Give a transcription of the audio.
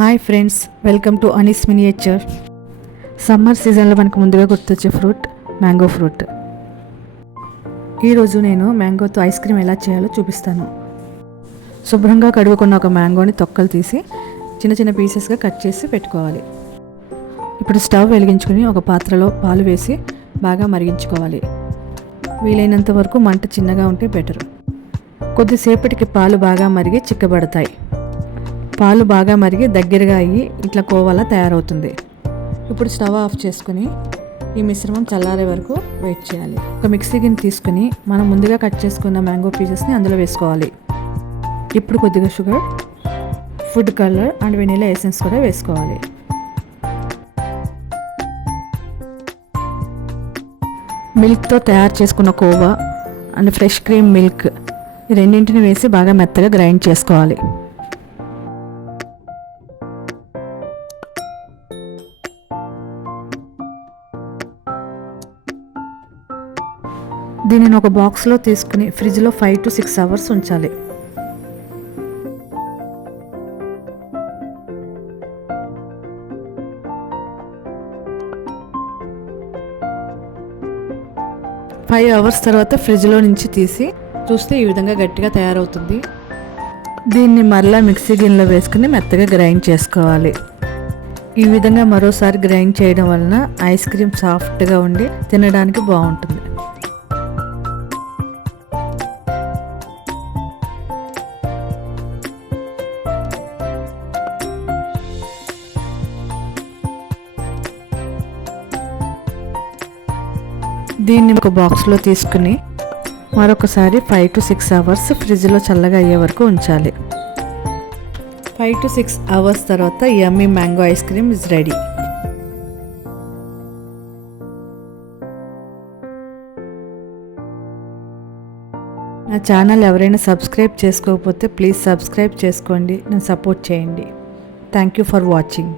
Hi friends, welcome to Anees miniature. Summer సీజన్లో మనకు ముందుగా గుర్తొచ్చే ఫ్రూట్ మ్యాంగో ఫ్రూట్. ఈరోజు నేను మ్యాంగోతో ఐస్ క్రీమ్ ఎలా చేయాలో చూపిస్తాను. శుభ్రంగా కడుగుకున్న ఒక మ్యాంగోని తొక్కలు తీసి చిన్న చిన్న పీసెస్గా కట్ చేసి పెట్టుకోవాలి. ఇప్పుడు స్టవ్ వెలిగించుకొని ఒక పాత్రలో పాలు వేసి బాగా మరిగించుకోవాలి. వీలైనంత వరకు మంట చిన్నగా ఉంటే బెటర్. కొద్దిసేపటికి పాలు బాగా మరిగి చిక్కబడతాయి. పాలు బాగా మరిగి దగ్గరగా అయ్యి ఇట్లా కోవాలా తయారవుతుంది. ఇప్పుడు స్టవ్ ఆఫ్ చేసుకుని ఈ మిశ్రమం చల్లారే వరకు వెయిట్ చేయాలి. ఒక మిక్సీ గిన్నె తీసుకుని మనం ముందుగా కట్ చేసుకున్న మ్యాంగో పీసెస్ని అందులో వేసుకోవాలి. ఇప్పుడు కొద్దిగా sugar, food colour and vanilla essence కూడా వేసుకోవాలి. మిల్క్తో తయారు చేసుకున్న khoa and fresh cream milk ఈ రెండింటిని వేసి బాగా మెత్తగా గ్రైండ్ చేసుకోవాలి. దీనిని ఒక బాక్స్లో తీసుకుని ఫ్రిడ్జ్లో 5 to 6 hours ఉంచాలి. ఫైవ్ అవర్స్ తర్వాత ఫ్రిడ్జ్లో నుంచి తీసి చూస్తే ఈ విధంగా గట్టిగా తయారవుతుంది. దీన్ని మరలా మిక్సీ గిన్నెలో వేసుకుని మెత్తగా గ్రైండ్ చేసుకోవాలి. ఈ విధంగా మరోసారి గ్రైండ్ చేయడం వలన ఐస్ క్రీమ్ సాఫ్ట్గా ఉండి తినడానికి బాగుంటుంది. దీన్ని ఒక బాక్స్లో తీసుకుని మరొకసారి 5 to 6 hours ఫ్రిడ్జ్లో చల్లగా అయ్యే వరకు ఉంచాలి. 5 to 6 hours తర్వాత yummy mango ice cream is ready. నా ఛానల్ ఎవరైనా సబ్స్క్రైబ్ చేసుకోకపోతే ప్లీజ్ సబ్స్క్రైబ్ చేసుకోండి, నన్ను సపోర్ట్ చేయండి. Thank you for watching.